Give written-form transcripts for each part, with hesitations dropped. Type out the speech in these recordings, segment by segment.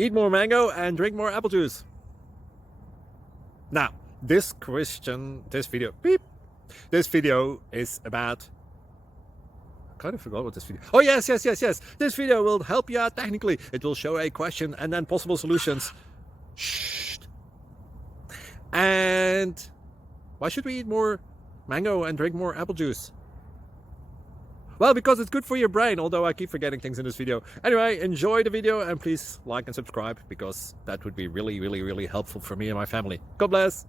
Eat more mango and drink more apple juice. Now, this video is about, I kind of forgot what this video. Oh, yes. This video will help you out technically. It will show a question and then possible solutions. Shh. And why should we eat more mango and drink more apple juice? Well, because it's good for your brain, although I keep forgetting things in this video. Anyway, enjoy the video and please like and subscribe, because that would be really helpful for me and my family. God bless.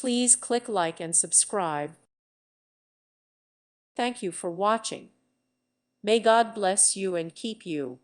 Please click like and subscribe. Thank you for watching. May God bless you and keep you.